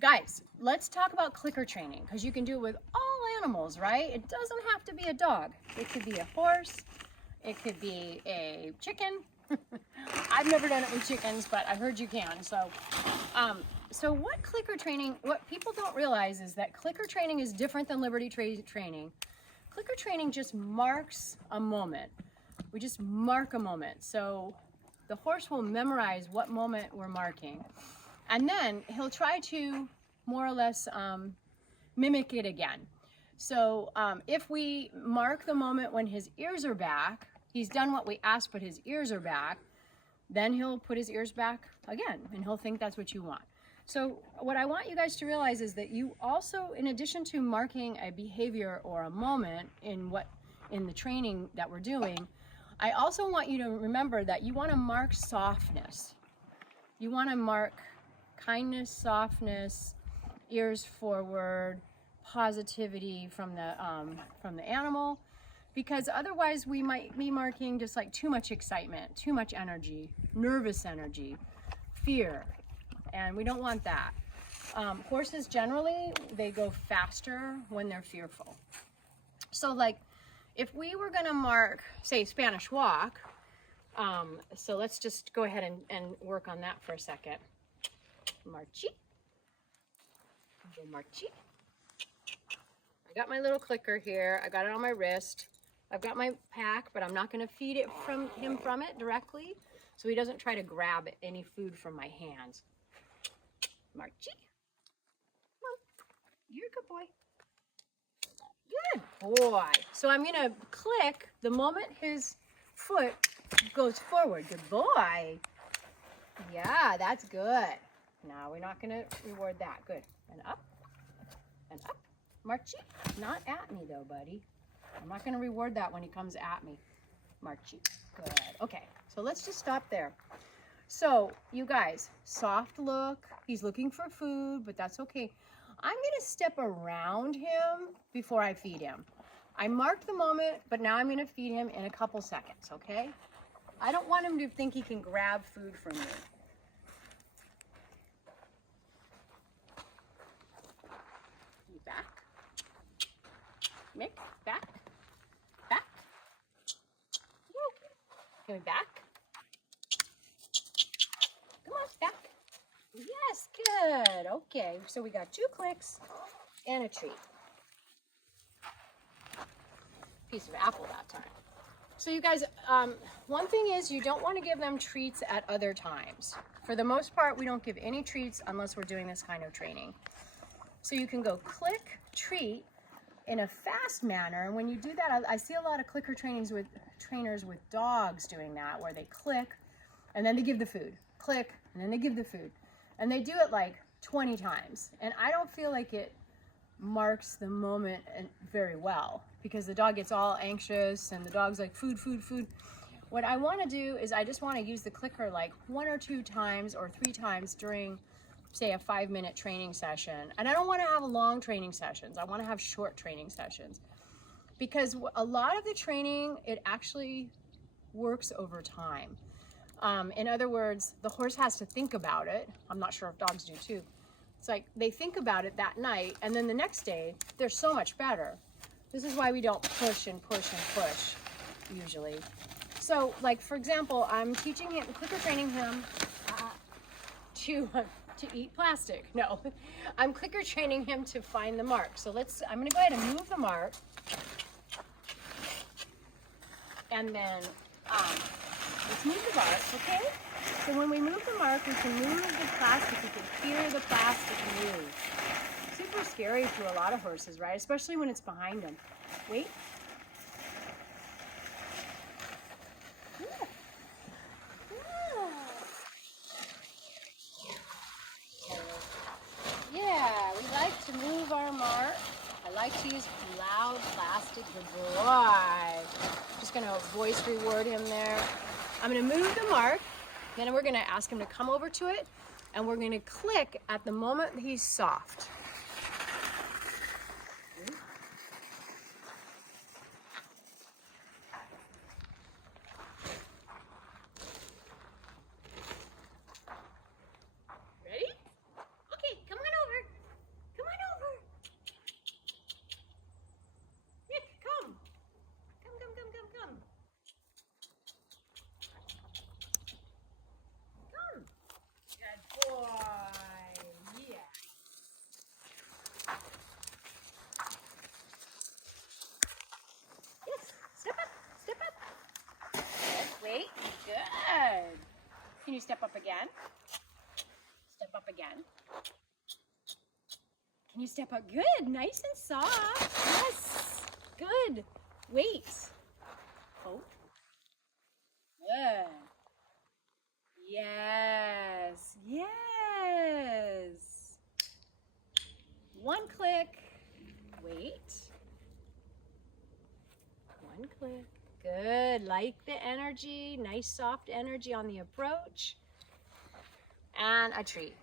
Guys, let's talk about clicker training, because you can do it with all animals, right? It doesn't have to be a dog. It could be a horse. It could be a chicken. I've never done it with chickens, but I've heard you can. So what clicker training, what people don't realize is that clicker training is different than liberty training. Clicker training just marks a moment. We just mark a moment. So the horse will memorize what moment we're marking. And then he'll try to more or less mimic it again. So if we mark the moment when his ears are back, he's done what we asked, but his ears are back, then he'll put his ears back again, and he'll think that's what you want. So what I want you guys to realize is that you also, in addition to marking a behavior or a moment in the training that we're doing, I also want you to remember that you want to mark softness. You want to mark kindness, softness, ears forward, positivity from the animal, because otherwise we might be marking just like too much excitement, too much energy, nervous energy, fear, and we don't want that. Horses generally, they go faster when they're fearful. So like if we were going to mark, say, Spanish walk, so let's just go ahead and work on that for a second. Marchy. Go Marchy. I got my little clicker here. I got it on my wrist. I've got my pack, but I'm not going to feed it from it directly, so he doesn't try to grab any food from my hands. Marchy. Come on. You're a good boy. Good boy. So I'm going to click the moment his foot goes forward. Good boy. Yeah, that's good. Now we're not going to reward that. Good. And up. And up. Marchy. Not at me though, buddy. I'm not going to reward that when he comes at me. Marchy. Good. Okay. So let's just stop there. So you guys, soft look. He's looking for food, but that's okay. I'm going to step around him before I feed him. I marked the moment, but now I'm going to feed him in a couple seconds, okay? I don't want him to think he can grab food from me. Back. Mick, back. Back. Can we back? Come on, back. Yes, good. Okay, so we got 2 clicks and a treat. Piece of apple that time. So you guys, one thing is you don't want to give them treats at other times. For the most part, we don't give any treats unless we're doing this kind of training. So you can go click, treat in a fast manner. And when you do that, I see a lot of clicker trainers with dogs doing that, where they click and then they give the food. Click and then they give the food. And they do it like 20 times. And I don't feel like it marks the moment very well, because the dog gets all anxious and the dog's like food, food, food. What I want to do is I just want to use the clicker like 1 or 2 times or 3 times during, say, a 5-minute training session. And I don't want to have long training sessions. I want to have short training sessions, because a lot of the training, it actually works over time. In other words, the horse has to think about it. I'm not sure if dogs do too. It's like they think about it that night, and then the next day they're so much better. This is why we don't push and push and push usually. So like, for example, I'm teaching him, clicker training him to eat plastic. No, I'm clicker training him to find the mark. So I'm gonna go ahead and move the mark. And then let's move the mark, okay? So when we move the mark, we can move the plastic. You can hear the plastic move. Super scary to a lot of horses, right? Especially when it's behind them. Wait. Yeah, we like to move our mark. I like to use loud plastic. Good boy. Just gonna voice reward him there. I'm gonna move the mark, then we're gonna ask him to come over to it, and we're gonna click at the moment he's soft. Ready? Okay, come on over. again. Step up again. Can you step up? Good, nice and soft. Yes, good. Wait. Oh. Good. Yes, yes. One click. Wait. One click. Good. Like the energy. Nice soft energy on the approach. And a treat.